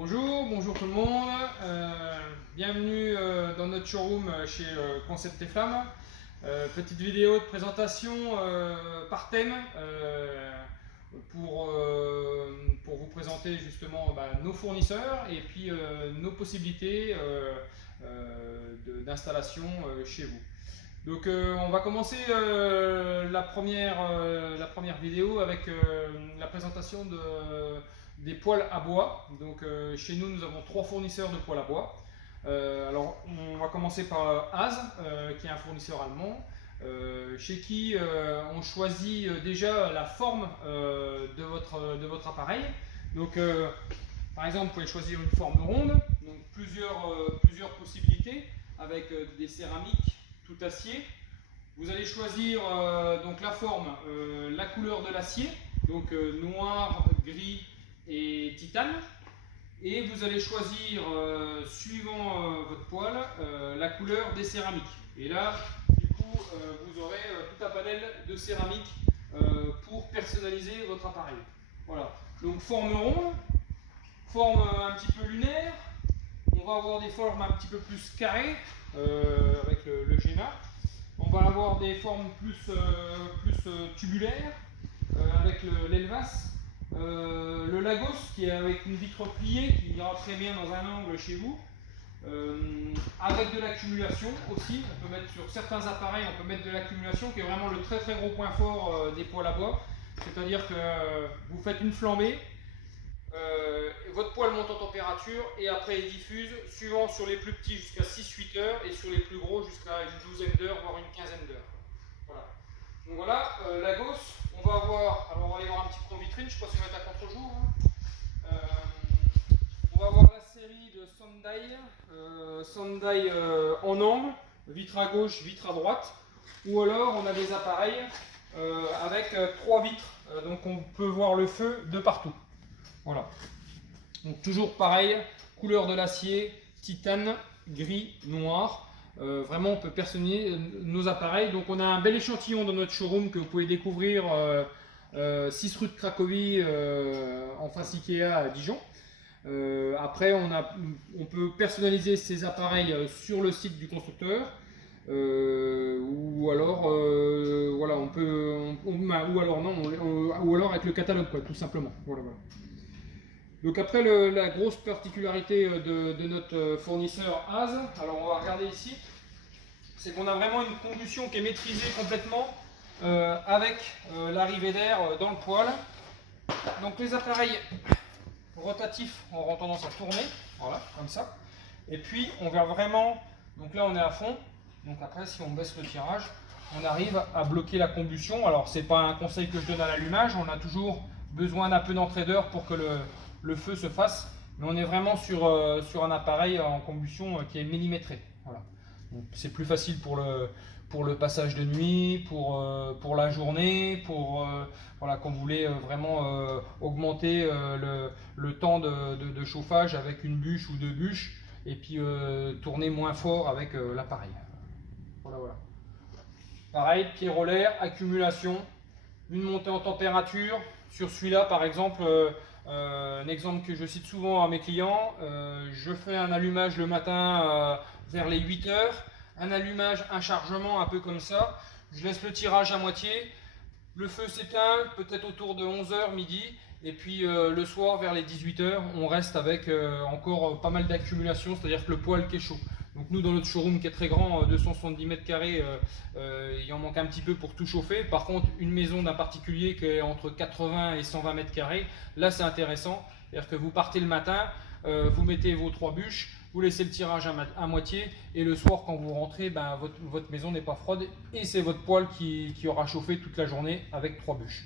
Bonjour tout le monde. Bienvenue dans notre showroom chez Concept et Flamme. Petite vidéo de présentation par thème pour vous présenter justement nos fournisseurs et puis nos possibilités d'installation chez vous. Donc on va commencer la première vidéo avec la présentation des poêles à bois. Donc chez nous, nous avons 3 fournisseurs de poêles à bois. Alors on va commencer par Haas, qui est un fournisseur allemand, chez qui on choisit déjà la forme de votre appareil. Donc par exemple, vous pouvez choisir une forme ronde, donc plusieurs possibilités avec des céramiques tout acier. Vous allez choisir donc la forme, la couleur de l'acier, donc noir, gris et titane. Et vous allez choisir, suivant votre poêle, la couleur des céramiques. Et là, du coup, vous aurez tout un panel de céramiques pour personnaliser votre appareil. Voilà. Donc forme ronde, forme un petit peu lunaire. On va avoir des formes un petit peu plus carrées avec le Géna. On va avoir des formes plus tubulaires avec l'Elvas. Le Lagos qui est avec une vitre pliée qui ira très bien dans un angle chez vous. Avec de l'accumulation aussi, on peut mettre sur certains appareils, on peut mettre de l'accumulation qui est vraiment le très gros point fort des poêles à bois. C'est-à-dire que vous faites une flambée, votre poêle monte en température et après il diffuse, suivant sur les plus petits jusqu'à 6-8 heures et sur les plus gros jusqu'à une douzaine d'heures, voire une quinzaine d'heures. Voilà. Donc voilà, Lagos, on va avoir, alors on va aller voir un petit peu en vitrine, je ne sais pas si on va être à contre-jour. On va avoir la série de Sandai en angle, vitre à gauche, vitre à droite, ou alors on a des appareils avec 3 vitres, donc on peut voir le feu de partout. Voilà. Donc toujours pareil, couleur de l'acier, titane, gris, noir. Vraiment on peut personnaliser nos appareils. Donc on a un bel échantillon dans notre showroom que vous pouvez découvrir 6 rue de Cracovie en face Ikea à Dijon. Après on peut personnaliser ces appareils sur le site du constructeur. Ou alors voilà, ou alors avec le catalogue quoi, tout simplement. Voilà. Donc après la grosse particularité de notre fournisseur Haas, alors on va regarder ici, c'est qu'on a vraiment une combustion qui est maîtrisée complètement avec l'arrivée d'air dans le poêle. Donc les appareils rotatifs auront tendance à tourner, voilà, comme ça. Et puis on va vraiment, donc là on est à fond, donc après si on baisse le tirage, on arrive à bloquer la combustion. Alors c'est pas un conseil que je donne à l'allumage, on a toujours besoin d'un peu d'entrée d'air pour que le feu se fasse, mais on est vraiment sur un appareil en combustion qui est millimétré. Voilà. C'est plus facile pour le passage de nuit, pour la journée, voilà, quand vous voulez vraiment augmenter le temps de chauffage avec une bûche ou 2 bûches, et puis tourner moins fort avec l'appareil. Voilà. Pareil, pied roller, accumulation, une montée en température. Sur celui-là, par exemple, un exemple que je cite souvent à mes clients, je fais un allumage le matin vers les 8 heures, un allumage, un chargement un peu comme ça, je laisse le tirage à moitié, le feu s'éteint peut-être autour de 11 heures, midi, et puis le soir vers les 18 heures, on reste avec encore pas mal d'accumulation, c'est-à-dire que le poêle qui est chaud. Donc nous dans notre showroom qui est très grand, 270 mètres carrés, il en manque un petit peu pour tout chauffer. Par contre une maison d'un particulier qui est entre 80 et 120 mètres carrés, là c'est intéressant. C'est-à-dire que vous partez le matin, vous mettez vos 3 bûches, vous laissez le tirage à moitié et le soir quand vous rentrez, votre maison n'est pas froide et c'est votre poêle qui aura chauffé toute la journée avec 3 bûches.